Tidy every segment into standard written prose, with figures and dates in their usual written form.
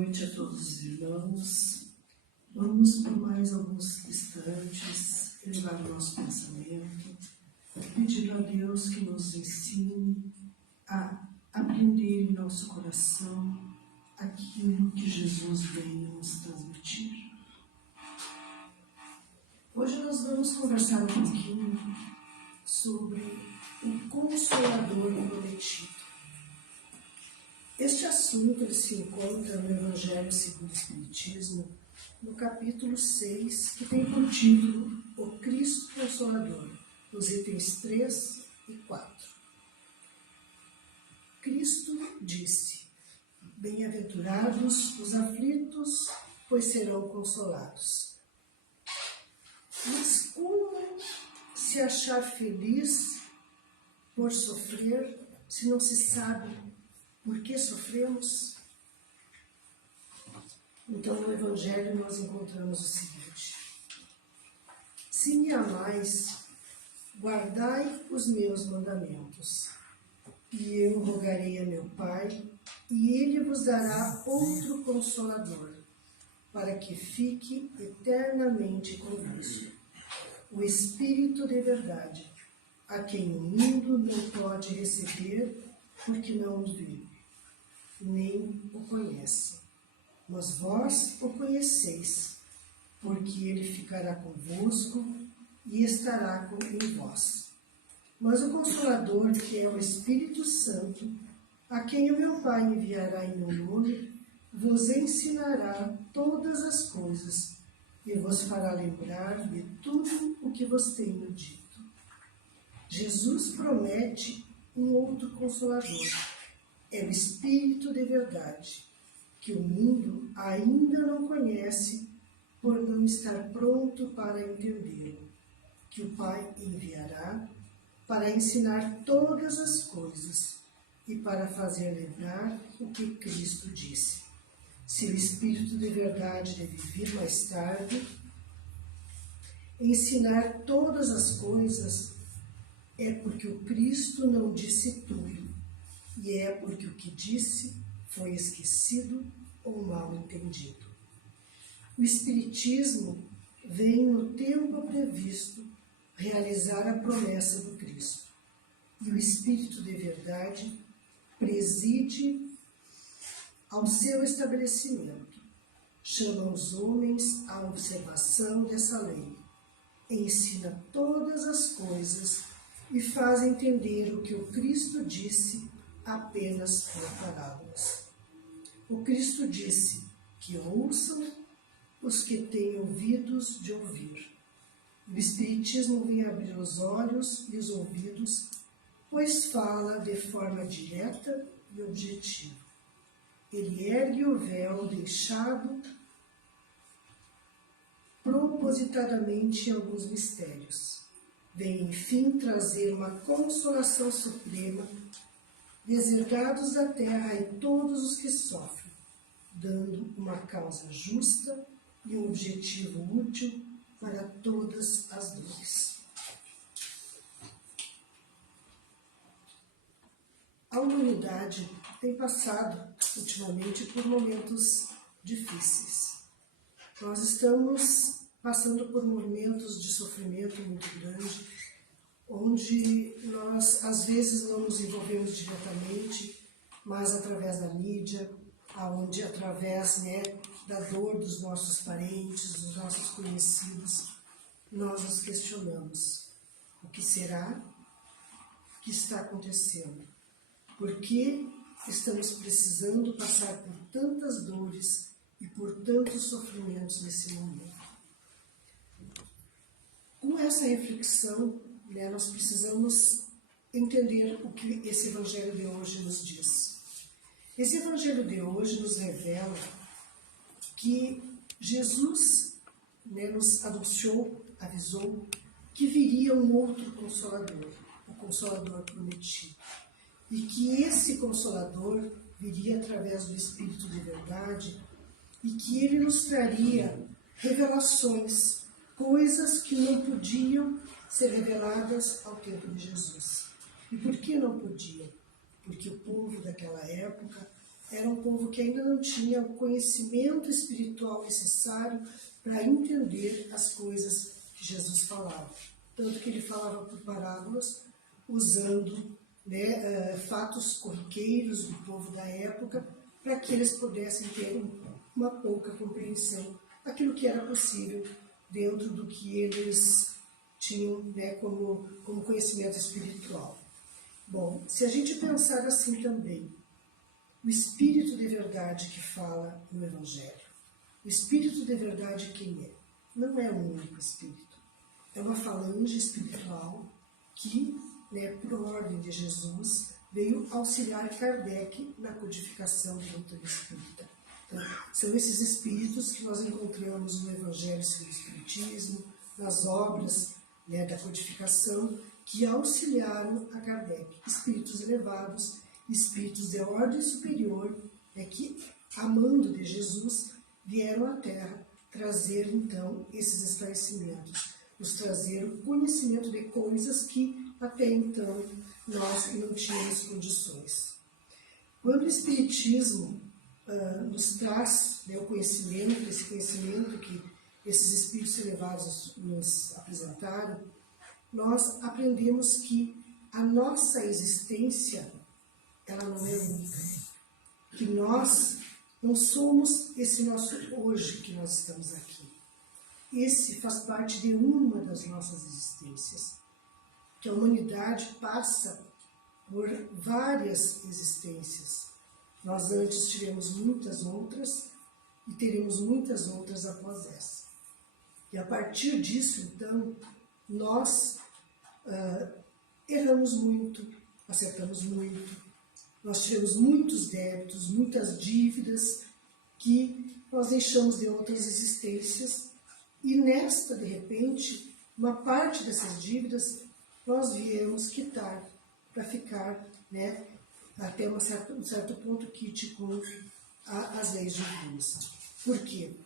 noite a todos os irmãos. Vamos, por mais alguns instantes, elevar o nosso pensamento, pedindo a Deus que nos ensine a aprender em nosso coração aquilo que Jesus veio nos transmitir. Hoje nós vamos conversar um pouquinho sobre o Consolador prometido. Este assunto ele se encontra no Evangelho segundo o Espiritismo, no capítulo 6, que tem por título O Cristo Consolador, nos itens 3 e 4. Cristo disse: Bem-aventurados os aflitos, pois serão consolados. Mas como se achar feliz por sofrer, se não se sabe por que sofremos? Então, no Evangelho nós encontramos o seguinte: Se me amais, guardai os meus mandamentos, e eu rogarei a meu Pai, e ele vos dará outro Consolador, para que fique eternamente convosco, o Espírito de verdade, a quem o mundo não pode receber, porque não o vê, nem o conhece. Mas vós o conheceis, porque ele ficará convosco e estará em vós. Mas o Consolador, que é o Espírito Santo, a quem o meu Pai enviará em meu nome, vos ensinará todas as coisas e vos fará lembrar de tudo o que vos tenho dito. Jesus promete um outro Consolador. É o Espírito de verdade, que o mundo ainda não conhece por não estar pronto para entendê-lo, que o Pai enviará para ensinar todas as coisas e para fazer lembrar o que Cristo disse. Se o Espírito de verdade deve vir mais tarde, ensinar todas as coisas, é porque o Cristo não disse tudo, e é porque o que disse foi esquecido ou mal entendido. O Espiritismo vem no tempo previsto realizar a promessa do Cristo, e o Espírito de verdade preside ao seu estabelecimento, chama os homens à observação dessa lei, ensina todas as coisas e faz entender o que o Cristo disse apenas por parábolas. O Cristo disse que ouçam os que têm ouvidos de ouvir. O Espiritismo vem abrir os olhos e os ouvidos, pois fala de forma direta e objetiva. Ele ergue o véu deixado propositadamente em alguns mistérios. Vem, enfim, trazer uma consolação suprema, deserdados da terra e todos os que sofrem, dando uma causa justa e um objetivo útil para todas as dores. A humanidade tem passado, ultimamente, por momentos difíceis. Nós estamos passando por momentos de sofrimento muito grande, onde nós, às vezes, não nos envolvemos diretamente, mas através da mídia, onde através da dor dos nossos parentes, dos nossos conhecidos, nós nos questionamos: o que será que está acontecendo? Por que estamos precisando passar por tantas dores e por tantos sofrimentos nesse momento? Com essa reflexão, nós precisamos entender o que esse Evangelho de hoje nos diz. Esse Evangelho de hoje nos revela que Jesus nos anunciou, avisou, que viria um outro Consolador, o Consolador prometido. E que esse Consolador viria através do Espírito de verdade e que ele nos traria revelações, coisas que não podiam ser reveladas ao tempo de Jesus. E por que não podiam? Porque o povo daquela época era um povo que ainda não tinha o conhecimento espiritual necessário para entender as coisas que Jesus falava. Tanto que ele falava por parábolas, usando, né, fatos corriqueiros do povo da época, para que eles pudessem ter uma pouca compreensão daquilo que era possível dentro do que eles tinham, né, como conhecimento espiritual. Bom, se a gente pensar assim também, o Espírito de verdade que fala no Evangelho, o Espírito de verdade quem é? Não é um único Espírito, é uma falange espiritual que, né, por ordem de Jesus, veio auxiliar Kardec na codificação do doutrina espírita. Então, são esses espíritos que nós encontramos no Evangelho segundo o Espiritismo, nas obras, né, da codificação, que auxiliaram a Kardec. Espíritos elevados, espíritos de ordem superior, né, que, amando de Jesus, vieram à Terra trazer, então, esses esclarecimentos, nos trazer o conhecimento de coisas que, até então, nós não tínhamos condições. Quando o Espiritismo nos traz, né, o conhecimento, esse conhecimento que esses espíritos elevados nos apresentaram, nós aprendemos que a nossa existência, ela não é única, que nós não somos esse nosso hoje que nós estamos aqui. Esse faz parte de uma das nossas existências, que a humanidade passa por várias existências. Nós antes tivemos muitas outras e teremos muitas outras após essa. E a partir disso, então, nós erramos muito, acertamos muito, nós tivemos muitos débitos, muitas dívidas que nós deixamos de outras existências e nesta, de repente, uma parte dessas dívidas nós viemos quitar para ficar, né, até um certo ponto quite com as leis divinas. Por quê?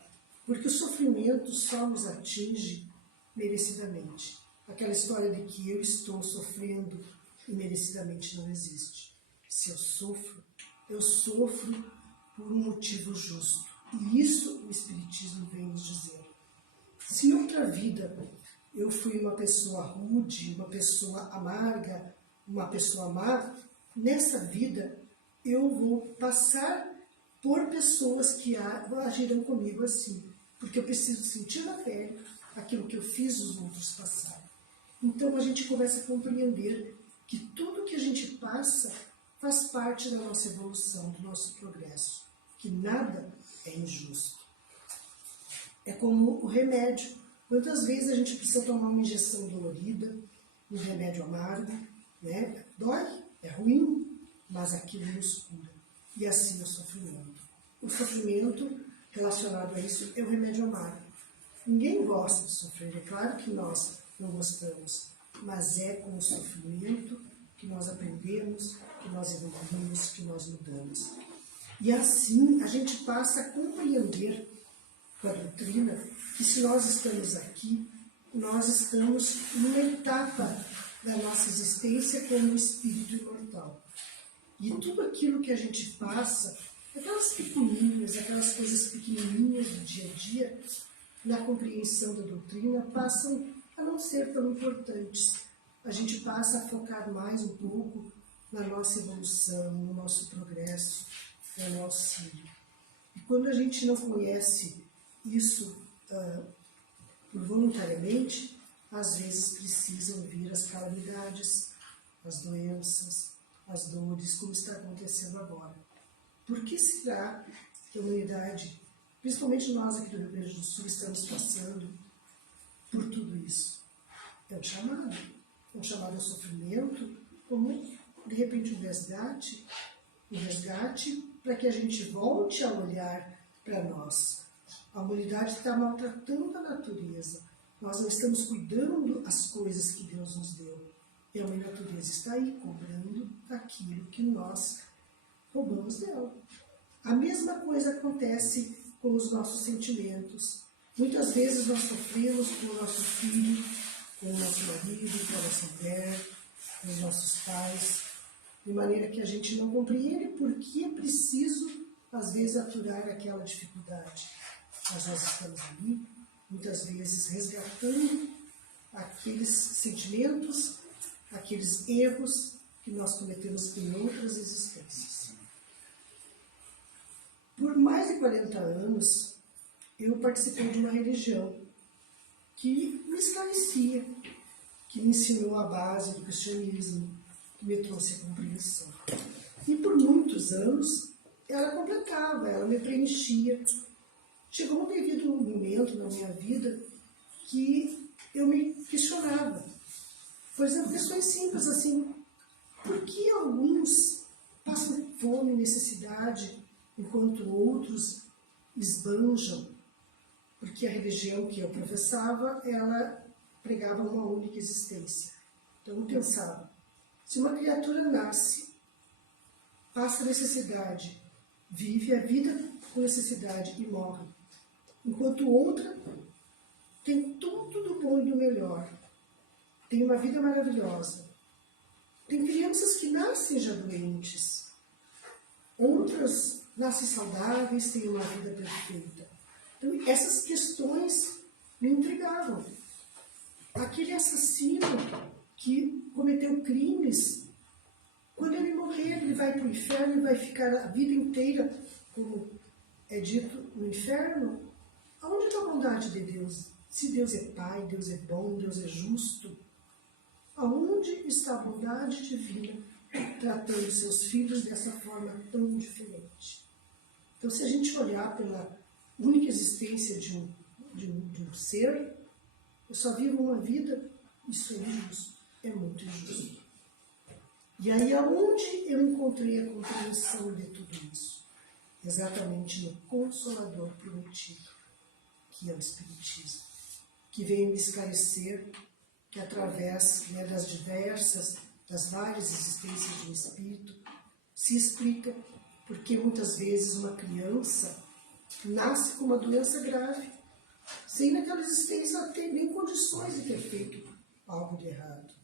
Porque o sofrimento só nos atinge merecidamente. Aquela história de que eu estou sofrendo e merecidamente não existe. Se eu sofro por um motivo justo. E isso o Espiritismo vem nos dizer. Se em outra vida eu fui uma pessoa rude, uma pessoa amarga, uma pessoa má, nessa vida eu vou passar por pessoas que agirão comigo assim, porque eu preciso sentir na pele aquilo que eu fiz os outros passarem. Então a gente começa a compreender que tudo que a gente passa faz parte da nossa evolução, do nosso progresso, que nada é injusto. É como o remédio. Quantas vezes a gente precisa tomar uma injeção dolorida, um remédio amargo, né? Dói, é ruim, mas aquilo nos cura. E assim é o sofrimento. O sofrimento relacionado a isso é o remédio amargo. Ninguém gosta de sofrer, é claro que nós não gostamos, mas é com o sofrimento que nós aprendemos, que nós evoluímos, que nós mudamos. E assim a gente passa a compreender com a doutrina que se nós estamos aqui, nós estamos numa etapa da nossa existência como espírito imortal. E tudo aquilo que a gente passa, aquelas picuinhas, aquelas coisas pequenininhas do dia a dia, na compreensão da doutrina, passam a não ser tão importantes. A gente passa a focar mais um pouco na nossa evolução, no nosso progresso, no auxílio. E quando a gente não conhece isso voluntariamente, às vezes precisam vir as calamidades, as doenças, as dores, como está acontecendo agora. Por que será que a humanidade, principalmente nós aqui do Rio Grande do Sul, estamos passando por tudo isso? É um chamado ao sofrimento, como de repente um resgate para que a gente volte a olhar para nós. A humanidade está maltratando a natureza. Nós não estamos cuidando das coisas que Deus nos deu. E a mãe natureza está aí cobrando aquilo que nós roubamos dela. A mesma coisa acontece com os nossos sentimentos. Muitas vezes nós sofremos com o nosso filho, com o nosso marido, com a nossa mulher, com os nossos pais. de maneira que a gente não compreende por que é preciso, às vezes, aturar aquela dificuldade. Mas nós estamos ali, muitas vezes, resgatando aqueles sentimentos, aqueles erros que nós cometemos em outras existências. Por mais de 40 anos, eu participei de uma religião que me esclarecia, que me ensinou a base do cristianismo, que me trouxe a compreensão. E por muitos anos, ela completava, ela me preenchia. Chegou um devido momento na minha vida que eu me questionava. Por exemplo, questões simples assim, por que alguns passam fome e necessidade, enquanto outros esbanjam? Porque a religião que eu professava, ela pregava uma única existência. Então eu pensava, se uma criatura nasce, passa necessidade, vive a vida com necessidade e morre, enquanto outra tem tudo do bom e do melhor, tem uma vida maravilhosa. Tem crianças que nascem já doentes, outras nascem saudáveis, têm uma vida perfeita. Então, essas questões me intrigavam. Aquele assassino que cometeu crimes, quando ele morrer, ele vai para o inferno e vai ficar a vida inteira, como é dito, no inferno. Aonde está a bondade de Deus? Se Deus é Pai, Deus é bom, Deus é justo, aonde está a bondade divina tratando seus filhos dessa forma tão diferente? Então, se a gente olhar pela única existência de um ser, eu só vivo uma vida, isso é injusto, é muito injusto. E aí, aonde eu encontrei a compreensão de tudo isso? Exatamente no Consolador prometido, que é o Espiritismo, que veio me esclarecer que através das várias existências de um espírito, se explica porque muitas vezes uma criança nasce com uma doença grave, sem naquela existência ela ter nem condições de ter feito algo de errado.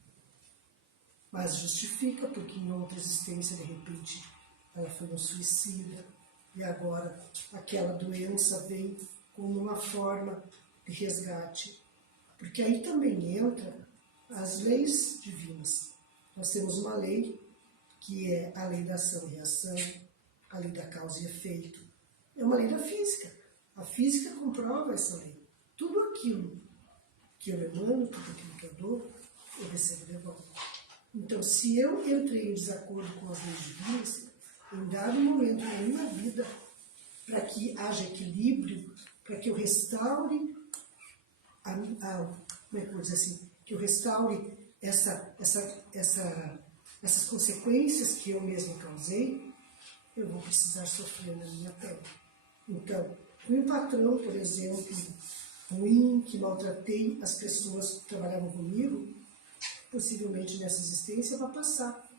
Mas justifica porque em outra existência, de repente, ela foi um suicida e agora aquela doença vem como uma forma de resgate. Porque aí também entra as leis divinas. Nós temos uma lei, que é a lei da ação e reação, a lei da causa e efeito. É uma lei da física. A física comprova essa lei. Tudo aquilo que eu emano, tudo aquilo que eu dou, eu recebo de volta. Então, se eu entrei em desacordo com as leis divinas, em dado momento na minha vida, para que haja equilíbrio, para que eu restaure como é que eu vou dizer assim, que eu restaure essas consequências que eu mesmo causei, eu vou precisar sofrer na minha pele. Então, um patrão, por exemplo, ruim, que maltratei as pessoas que trabalhavam comigo, possivelmente nessa existência vai passar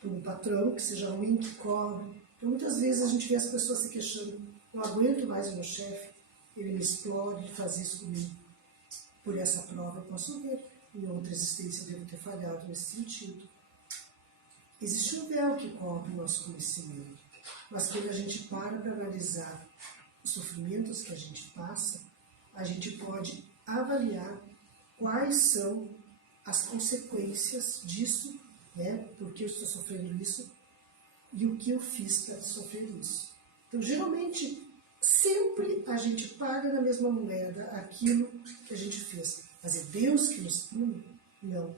por um patrão que seja ruim, que cobre. Então, muitas vezes a gente vê as pessoas se queixando, não aguento mais o meu chefe, ele me explora, ele faz isso comigo. Por essa prova eu posso ver, em outra existência eu devo ter falhado nesse sentido. Existe um véu que cobre o nosso conhecimento, mas quando a gente para analisar os sofrimentos que a gente passa, a gente pode avaliar quais são as consequências disso, né? Por que eu estou sofrendo isso e o que eu fiz para sofrer isso. Então, geralmente, sempre a gente paga na mesma moeda aquilo que a gente fez. Mas é Deus que nos pune? Não.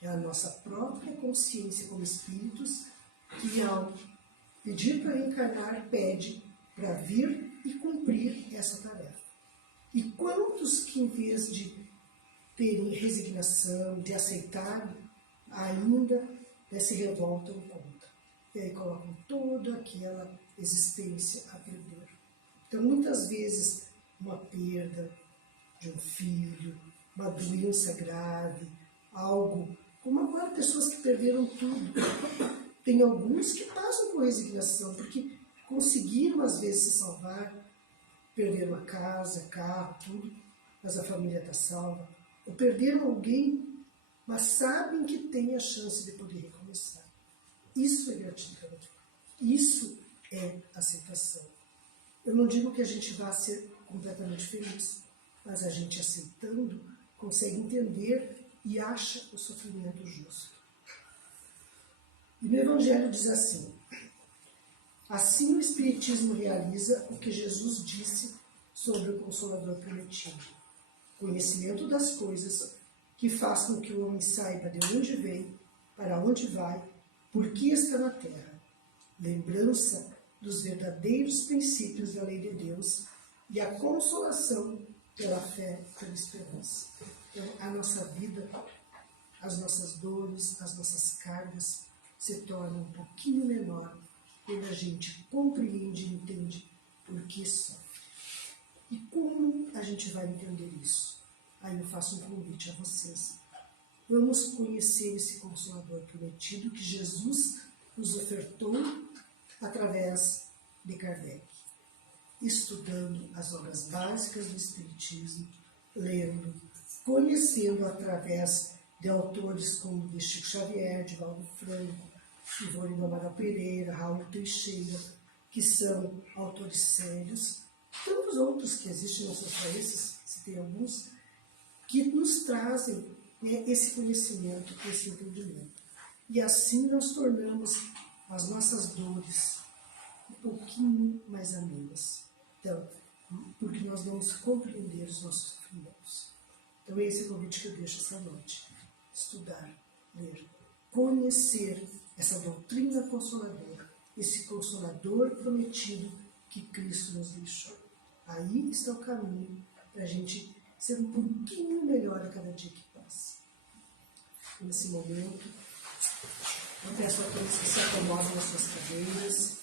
É a nossa própria consciência como espíritos que, ao pedir para reencarnar, pede para vir e cumprir essa tarefa. E quantos que, em vez de terem resignação, de aceitarem, ainda se revoltam contra. E aí colocam toda aquela existência a perder. Então, muitas vezes, uma perda de um filho, uma doença grave, algo, como agora pessoas que perderam tudo. Tem alguns que passam por resignação, porque conseguiram, às vezes, se salvar, perderam a casa, carro, tudo, mas a família está salva. Ou perderam alguém, mas sabem que tem a chance de poder recomeçar. Isso é gratidão. Isso é aceitação. Eu não digo que a gente vá ser completamente feliz, mas a gente aceitando consegue entender e acha o sofrimento justo. E no Evangelho diz assim: assim o Espiritismo realiza o que Jesus disse sobre o Consolador prometido. Conhecimento das coisas que faz com que o homem saiba de onde vem, para onde vai, por que está na terra. Lembrança dos verdadeiros princípios da lei de Deus e a consolação pela fé e pela esperança. Então, a nossa vida, as nossas dores, as nossas cargas se tornam um pouquinho menor quando a gente compreende e entende por que sofre. E como a gente vai entender isso? Aí eu faço um convite a vocês. Vamos conhecer esse Consolador prometido que Jesus nos ofertou através de Kardec, estudando as obras básicas do Espiritismo, lendo, conhecendo através de autores como de Chico Xavier, de Valdo Franco, Ivone do Amaral Pereira, Raul Teixeira, que são autores sérios, tantos outros que existem, não são só esses, se tem alguns, que nos trazem esse conhecimento, esse entendimento. E assim nós tornamos as nossas dores um pouquinho mais amenas. Então, porque nós vamos compreender os nossos sofrimentos. Então, é esse o convite que eu deixo essa noite. Estudar, ler, conhecer essa doutrina consoladora, esse Consolador prometido que Cristo nos deixou. Aí está o caminho para a gente ser um pouquinho melhor a cada dia que passa. Nesse momento, eu peço a todos que se acomodem nas suas cadeiras,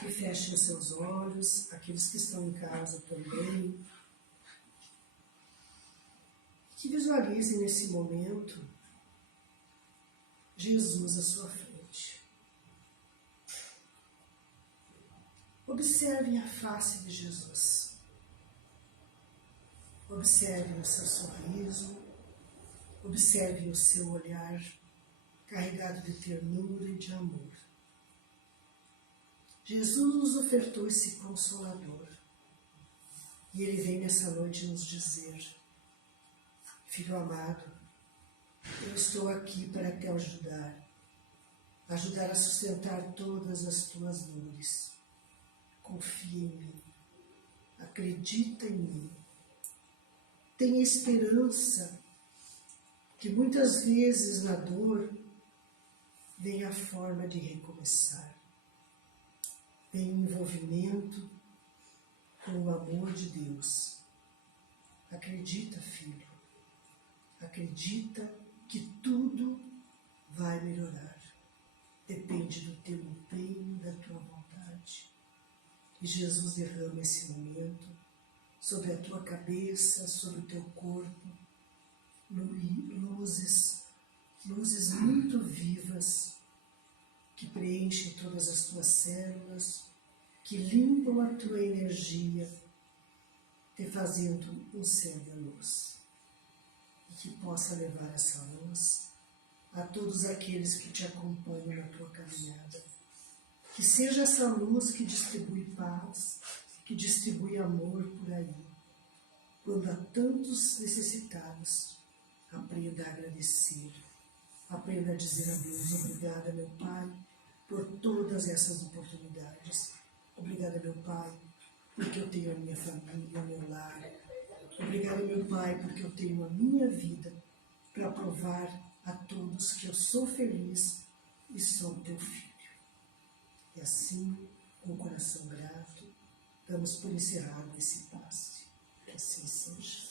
que fechem os seus olhos, aqueles que estão em casa também, que visualizem nesse momento Jesus à sua frente. Observem a face de Jesus. Observem o seu sorriso, observem o seu olhar carregado de ternura e de amor. Jesus nos ofertou esse Consolador e Ele vem nessa noite nos dizer: filho amado, eu estou aqui para te ajudar a sustentar todas as tuas dores. Confia em mim, acredita em mim. Tenha esperança que muitas vezes na dor vem a forma de recomeçar. Vem o envolvimento com o amor de Deus. Acredita, filho. Acredita que tudo vai melhorar. Depende do teu empenho, da tua vontade. E Jesus derrama esse momento sobre a tua cabeça, sobre o teu corpo, luzes muito vivas que preenchem todas as tuas células, que limpam a tua energia, te fazendo um ser de luz. E que possa levar essa luz a todos aqueles que te acompanham na tua caminhada. Que seja essa luz que distribui paz, que distribui amor por aí. Quando há tantos necessitados, aprenda a agradecer. Aprenda a dizer a Deus: obrigada, meu Pai, por todas essas oportunidades. Obrigada, meu Pai, porque eu tenho a minha família, o meu lar. Obrigada, meu Pai, porque eu tenho a minha vida para provar a todos que eu sou feliz e sou teu filho. E assim, com o coração grato, damos por encerrado esse passe. Que assim seja.